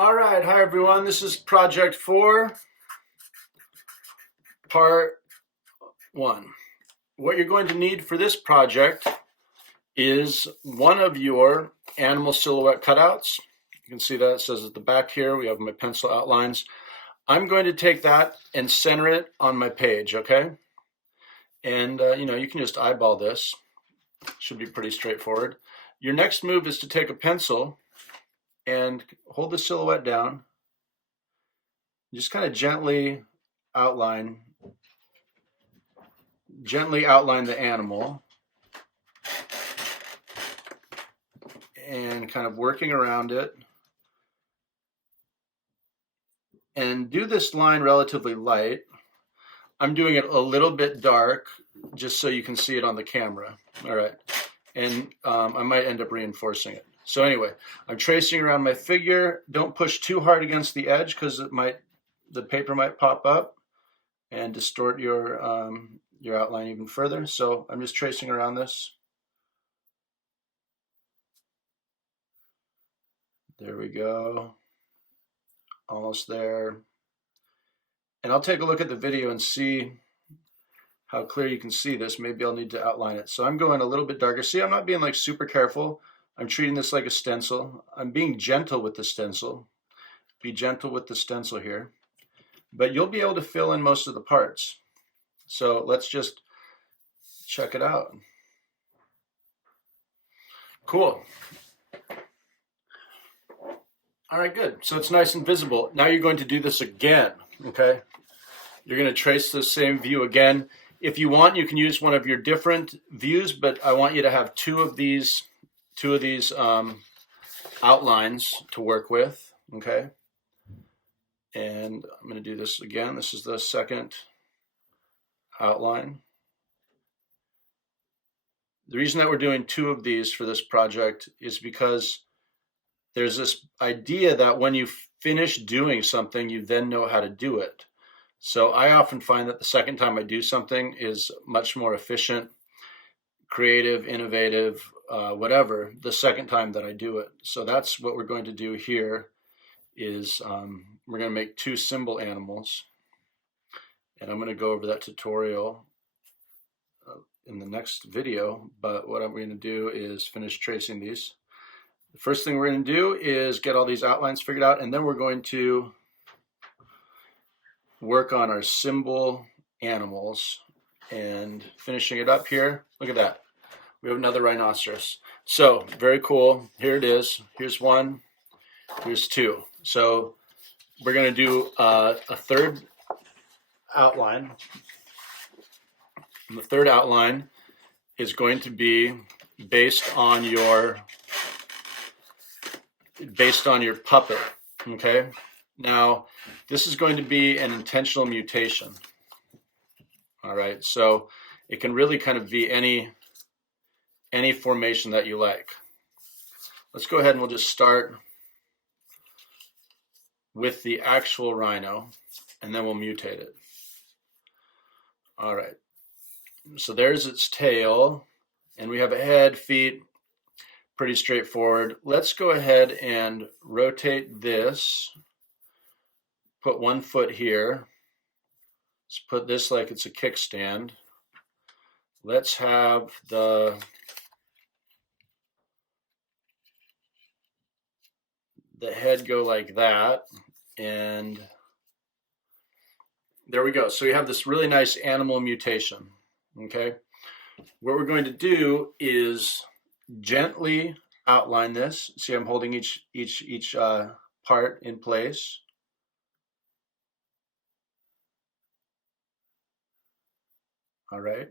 All right, hi everyone. This is Project 4, Part 1. What you're going to need for this project is one of your animal silhouette cutouts. You can see that it says at the back here, we have my pencil outlines. I'm going to take that and center it on my page, okay? And you can just eyeball this. Should be pretty straightforward. Your next move is to take a pencil and hold the silhouette down. Just kind of gently outline the animal and kind of working around it, and do this line relatively light. I'm doing it a little bit dark just so you can see it on the camera. All right, and I might end up reinforcing it. So anyway, I'm tracing around my figure. Don't push too hard against the edge because the paper might pop up and distort your outline even further. So I'm just tracing around this. There we go. Almost there. And I'll take a look at the video and see how clear you can see this. Maybe I'll need to outline it. So I'm going a little bit darker. See, I'm not being like super careful. I'm treating this like a stencil. I'm being gentle with the stencil. Be gentle with the stencil here. But you'll be able to fill in most of the parts. So let's just check it out. Cool. All right, good. So it's nice and visible. Now you're going to do this again, okay? You're going to trace the same view again. If you want, you can use one of your different views, but I want you to have two of these outlines to work with, okay? And I'm going to do this again. This is the second outline. The reason that we're doing two of these for this project is because there's this idea that when you finish doing something, you then know how to do it. So I often find that the second time I do something is much more efficient, creative, innovative, whatever, the second time that I do it. So that's what we're going to do here is we're going to make two symbol animals. And I'm going to go over that tutorial in the next video. But what I'm going to do is finish tracing these. The first thing we're going to do is get all these outlines figured out, and then we're going to work on our symbol animals and finishing it up here. Look at that. We have another rhinoceros. So very cool. Here it is. Here's one. Here's two. So we're going to do a third outline. And the third outline is going to be based on your puppet, okay? Now, this is going to be an intentional mutation, all right? So it can really kind of be any formation that you like. Let's go ahead and we'll just start with the actual rhino, and then we'll mutate it. All right, so there's its tail, and we have a head, feet, pretty straightforward. Let's go ahead and rotate this. Put one foot here. Let's put this like it's a kickstand. Let's have the head go like that. And there we go. So you have this really nice animal mutation, okay? What we're going to do is gently outline this. See, I'm holding each part in place. All right,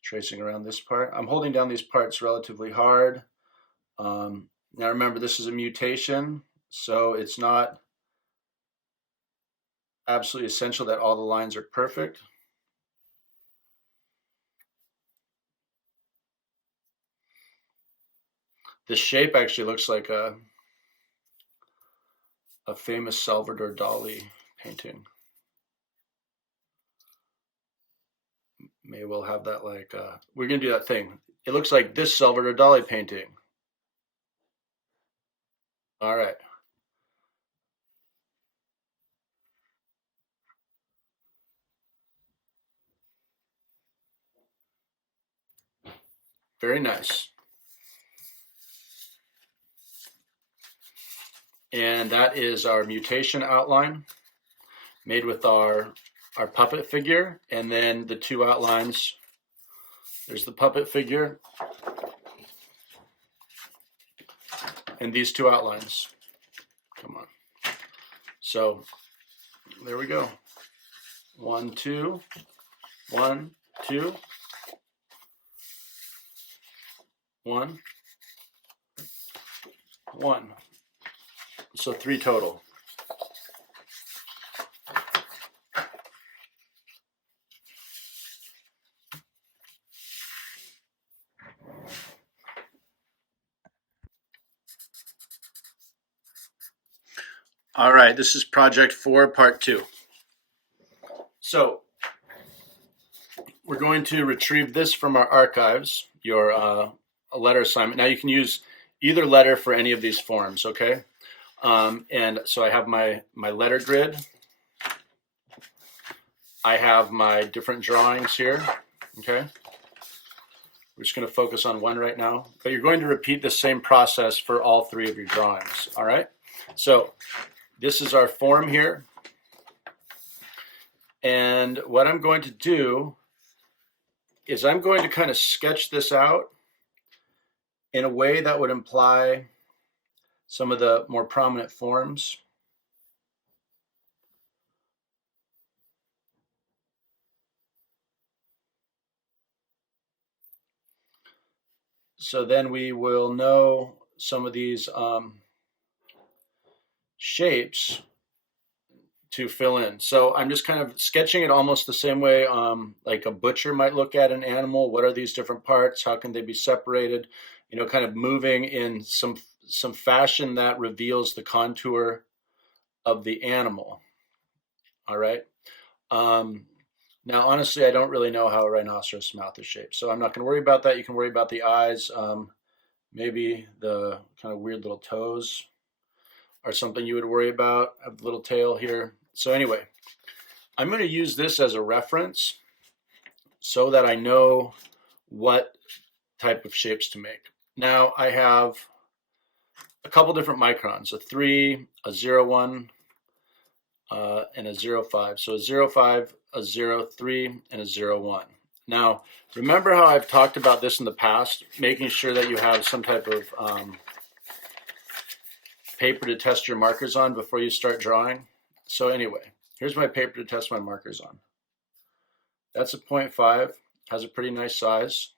tracing around this part. I'm holding down these parts relatively hard. Now remember, this is a mutation, so it's not absolutely essential that all the lines are perfect. This shape actually looks like a famous Salvador Dali painting. Maybe we'll have that like, we're going to do that thing. It looks like this Salvador Dali painting. All right. Very nice. And that is our mutation outline made with our puppet figure, and then the two outlines. There's the puppet figure and these two outlines. Come on. So there we go. 1, 2, 1, 2, 1, 1. So 3 total. All right, this is project 4, part 2. So we're going to retrieve this from our archives, your a letter assignment. Now you can use either letter for any of these forms, okay? And so I have my letter grid. I have my different drawings here, okay? We're just going to focus on one right now, but you're going to repeat the same process for all 3 of your drawings, all right? So this is our form here. And what I'm going to do is I'm going to kind of sketch this out in a way that would imply some of the more prominent forms. So then we will know some of these shapes to fill in. So I'm just kind of sketching it almost the same way like a butcher might look at an animal. What are these different parts? How can they be separated? You know, kind of moving in some fashion that reveals the contour of the animal. All right. Now, honestly, I don't really know how a rhinoceros mouth is shaped, so I'm not going to worry about that. You can worry about the eyes, maybe the kind of weird little toes are something you would worry about. I have the little tail here. So anyway, I'm going to use this as a reference so that I know what type of shapes to make. Now I have a couple different microns, a 3, a 0.1, and a 0.5. So a 0.5, a 0.3, and a 0.1. Now, remember how I've talked about this in the past, making sure that you have some type of paper to test your markers on before you start drawing. So anyway, here's my paper to test my markers on. That's a 0.5, has a pretty nice size.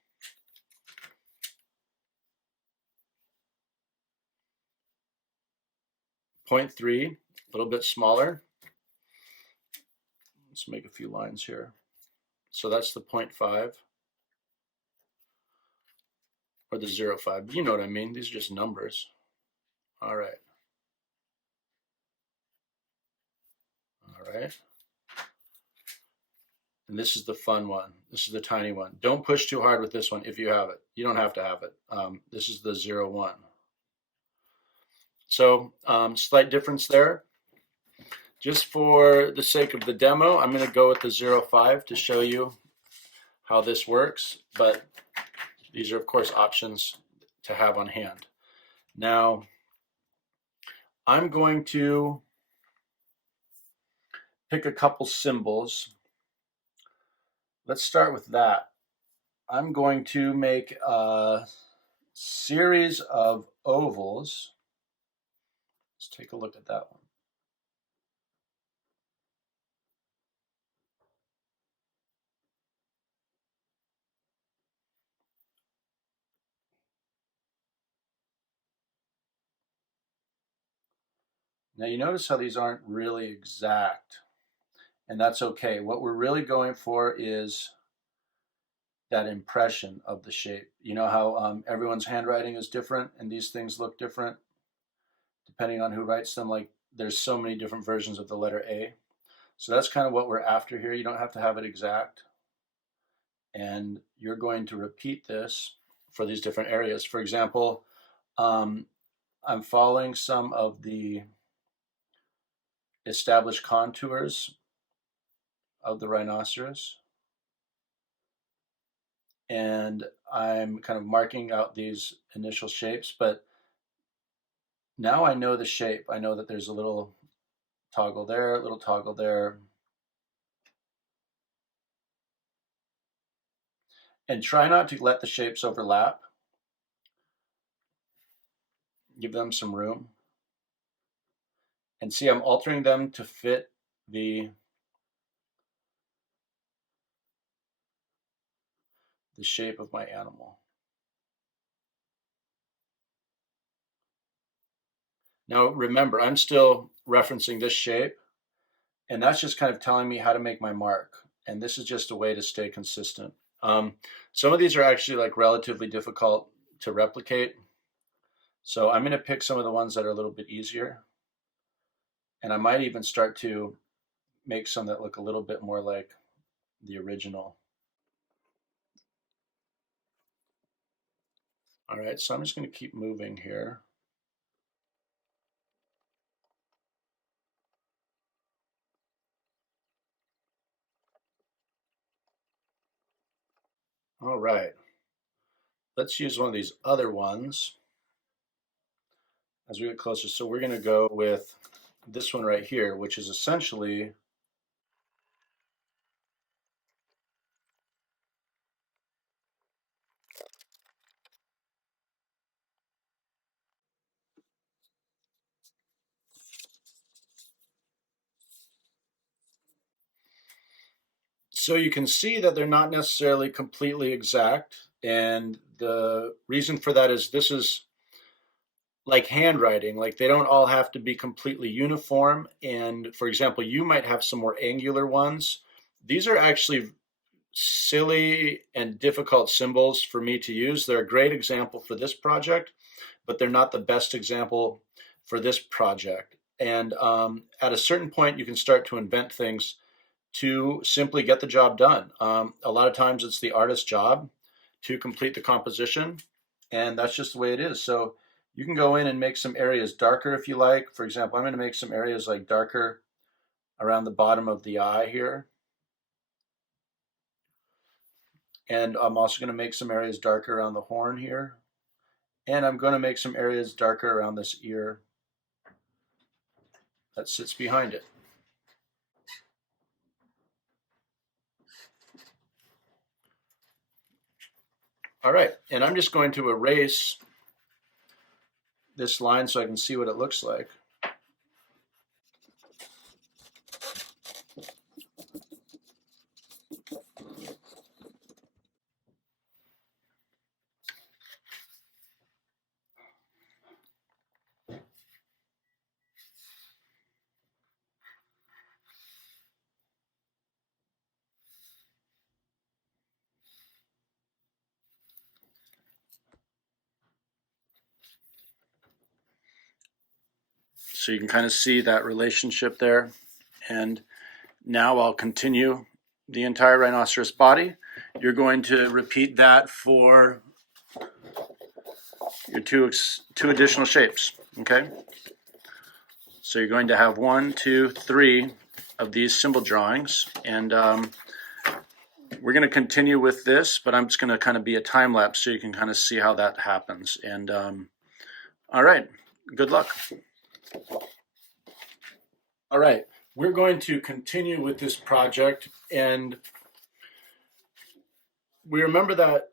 Point 0.3, a little bit smaller. Let's make a few lines here. So that's the 0.5 or the 0.5. You know what I mean. These are just numbers. All right. All right. And this is the fun one. This is the tiny one. Don't push too hard with this one if you have it. You don't have to have it. This is the 0.1. So slight difference there. Just for the sake of the demo, I'm going to go with the 0.5 to show you how this works. But these are, of course, options to have on hand. Now, I'm going to pick a couple symbols. Let's start with that. I'm going to make a series of ovals. Let's take a look at that one. Now you notice how these aren't really exact, and that's okay. What we're really going for is that impression of the shape. You know how everyone's handwriting is different and these things look different depending on who writes them. Like there's so many different versions of the letter A. So that's kind of what we're after here. You don't have to have it exact. And you're going to repeat this for these different areas. For example, I'm following some of the established contours of the rhinoceros. And I'm kind of marking out these initial shapes, but now I know the shape. I know that there's a little toggle there, a little toggle there. And try not to let the shapes overlap. Give them some room. And see, I'm altering them to fit the shape of my animal. Now remember, I'm still referencing this shape, and that's just kind of telling me how to make my mark. And this is just a way to stay consistent. Some of these are actually like relatively difficult to replicate. So I'm going to pick some of the ones that are a little bit easier. And I might even start to make some that look a little bit more like the original. All right, so I'm just going to keep moving here. All right, let's use one of these other ones as we get closer. So we're going to go with this one right here, which is essentially so you can see that they're not necessarily completely exact. And the reason for that is this is like handwriting, like they don't all have to be completely uniform. And for example, you might have some more angular ones. These are actually silly and difficult symbols for me to use. They're a great example for this project, but they're not the best example for this project. And at a certain point, you can start to invent things to simply get the job done. A lot of times it's the artist's job to complete the composition, and that's just the way it is. So you can go in and make some areas darker if you like. For example, I'm going to make some areas like darker around the bottom of the eye here. And I'm also going to make some areas darker around the horn here. And I'm going to make some areas darker around this ear that sits behind it. All right, and I'm just going to erase this line so I can see what it looks like. So you can kind of see that relationship there. And now I'll continue the entire rhinoceros body. You're going to repeat that for your two additional shapes, okay? So you're going to have 1, 2, 3 of these symbol drawings, and we're going to continue with this, but I'm just going to kind of be a time lapse so you can kind of see how that happens. And all right, good luck. All right, we're going to continue with this project, and we remember that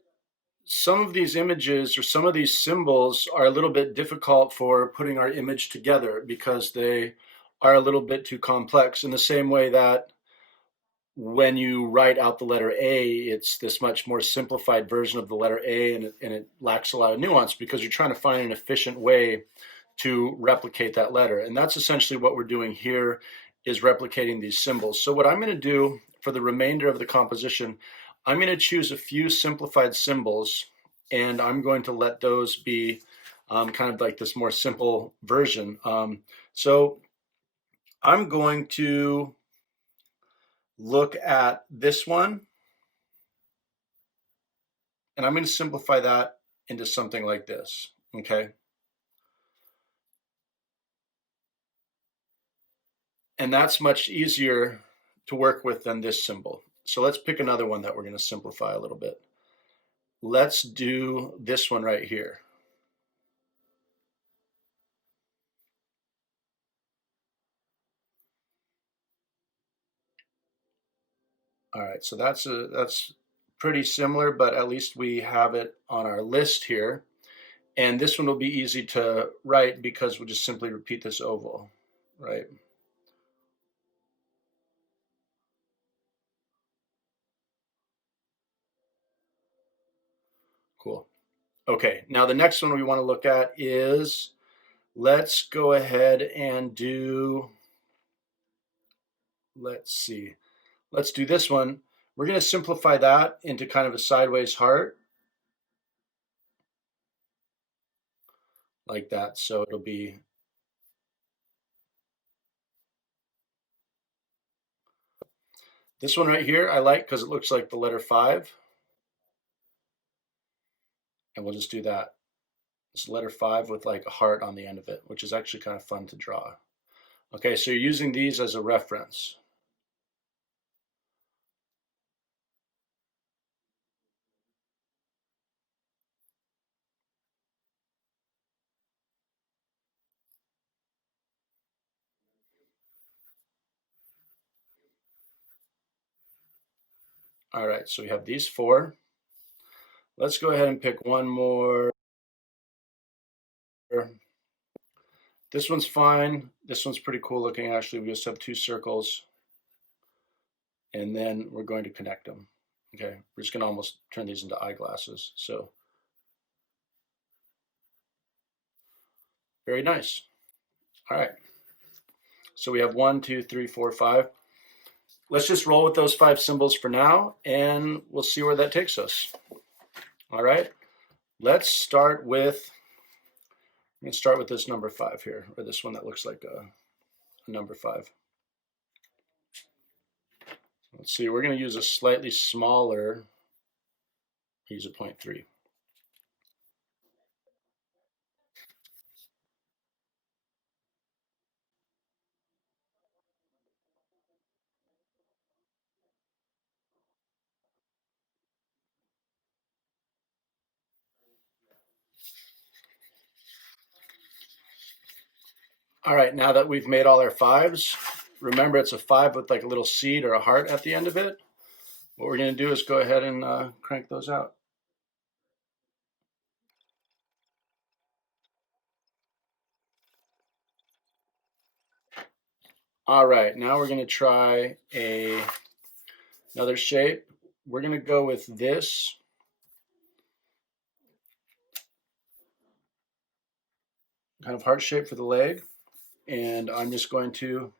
some of these images or some of these symbols are a little bit difficult for putting our image together because they are a little bit too complex, in the same way that when you write out the letter A, it's this much more simplified version of the letter A, and it lacks a lot of nuance because you're trying to find an efficient way to replicate that letter. And that's essentially what we're doing here, is replicating these symbols. So what I'm going to do for the remainder of the composition, I'm going to choose a few simplified symbols, and I'm going to let those be kind of like this more simple version. So I'm going to look at this one, and I'm going to simplify that into something like this, okay? And that's much easier to work with than this symbol. So let's pick another one that we're going to simplify a little bit. let's do this one right here. All right, so that's pretty similar, but at least we have it on our list here. And this one will be easy to write because we'll just simply repeat this oval, right? Cool. Okay, now the next one we want to look at is, let's go ahead and do, let's see, let's do this one. We're going to simplify that into kind of a sideways heart, like that. So it'll be, this one right here I like because it looks like the letter 5. And we'll just do that. It's letter 5 with like a heart on the end of it, which is actually kind of fun to draw. Okay, so you're using these as a reference. All right, so we have these 4. Let's go ahead and pick one more. This one's fine. This one's pretty cool looking, actually. We just have 2 circles. And then we're going to connect them. Okay, we're just going to almost turn these into eyeglasses. So, very nice. All right. So we have 1, 2, 3, 4, 5. Let's just roll with those 5 symbols for now, and we'll see where that takes us. All right. Let's start with, I'm going to start with this number 5 here, or this one that looks like a number 5. Let's see, we're going to use a slightly smaller, use a 0.3. All right, now that we've made all our 5s, remember it's a 5 with like a little seed or a heart at the end of it. What we're going to do is go ahead and crank those out. All right, now we're going to try another shape. We're going to go with this. Kind of heart shape for the leg. And I'm just going to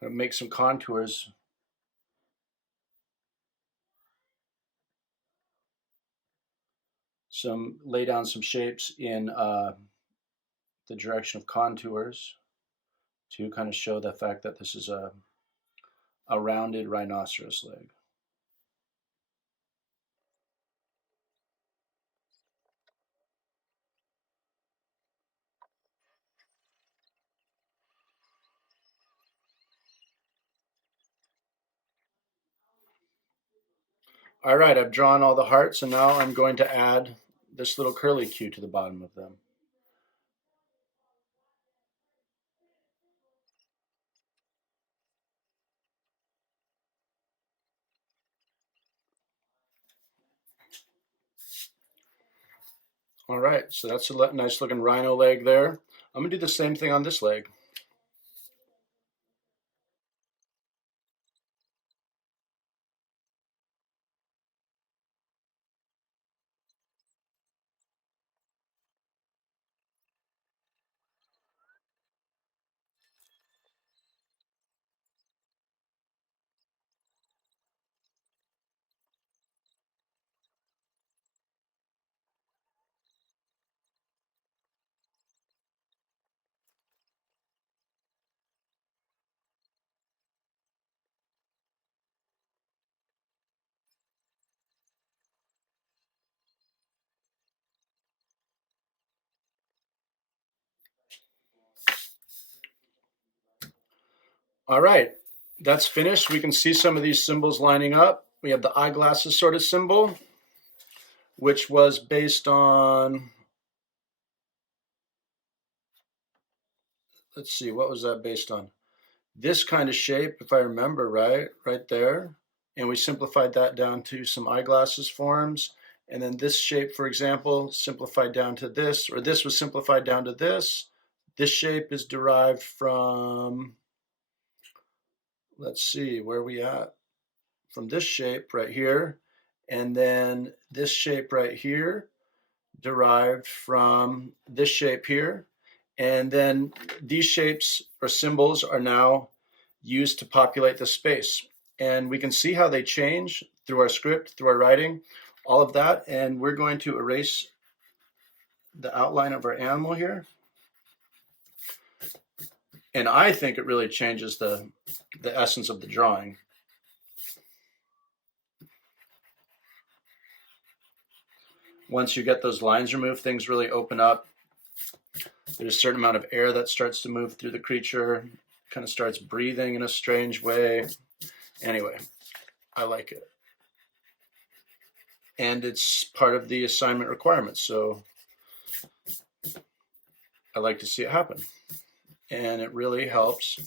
make some contours. Lay down some shapes in the direction of contours to kind of show the fact that this is a rounded rhinoceros leg. All right, I've drawn all the hearts, and now I'm going to add this little curly Q to the bottom of them. All right, so that's a nice looking rhino leg there. I'm gonna do the same thing on this leg. All right, that's finished. We can see some of these symbols lining up. We have the eyeglasses sort of symbol. which was based on, let's see, what was that based on? This kind of shape, if I remember right there. And we simplified that down to some eyeglasses forms. And then this shape, for example, simplified down to this, or this was simplified down to this. This shape is derived from, let's see, where are we at? From this shape right here. And then this shape right here derived from this shape here. And then these shapes or symbols are now used to populate the space. And we can see how they change through our script, through our writing, all of that. And we're going to erase the outline of our animal here. And I think it really changes the essence of the drawing. Once you get those lines removed, things really open up. There's a certain amount of air that starts to move through the creature, kind of starts breathing in a strange way. Anyway, I like it. And it's part of the assignment requirements, so I like to see it happen. And it really helps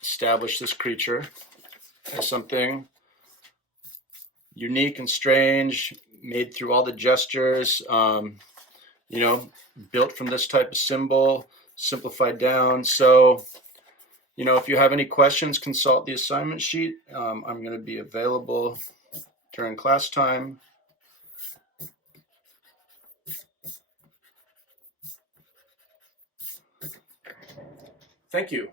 establish this creature as something unique and strange, made through all the gestures, you know, built from this type of symbol, simplified down. So, you know, if you have any questions, consult the assignment sheet. I'm going to be available during class time. Thank you.